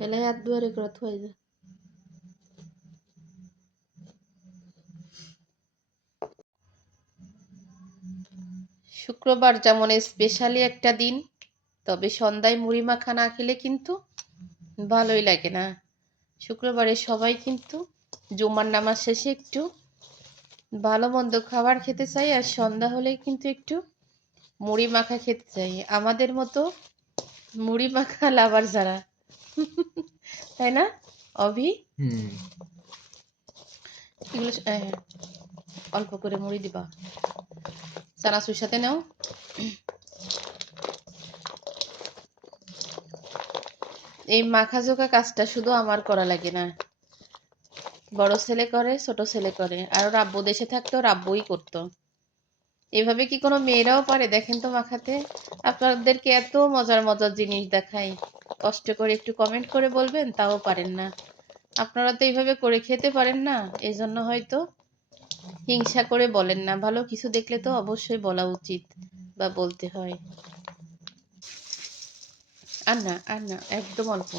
পেলে হাত দুয়ারে করে থুয়ে যা। শুক্রবার যেমন স্পেশালি একটা দিন, তবে সন্ধ্যায় মুড়ি মাখা না খেলে কিন্তু ভালোই লাগে না। শুক্রবারে সবাই কিন্তু জুমার নামাজ শেষে একটু ভালো মন্দ খাবার খেতে চাই, আর সন্ধ্যা হলে কিন্তু একটু মুড়ি মাখা খেতে চাই, আমাদের মতো মুড়ি মাখা লাভার যারা, তাই না অভি? এগুলো অল্প করে মুড়ি দিবা, চানাচুর সাথে নাও। এই মাখাজোকা কাজটা শুধু আমার করা লাগে না, বড় ছেলে করে, ছোট ছেলে করে, আর ওর আব্বু দেশে থাকতো, ওর আব্বুই করতো। এভাবে কি কোনো মেয়েরাও পারে দেখেন তো মাখাতে? আপনাদেরকে এত মজার মজার জিনিস দেখাই, কষ্ট করে একটু কমেন্ট করে বলবেন, তাও পারেন না। আপনারা তো এইভাবে করে খেতে পারেন না, এই জন্য হয়তো হিংসা করে বলেন না। ভালো কিছু দেখলে তো অবশ্যই বলা উচিত বা বলতে হয়। আর না একদম অল্প।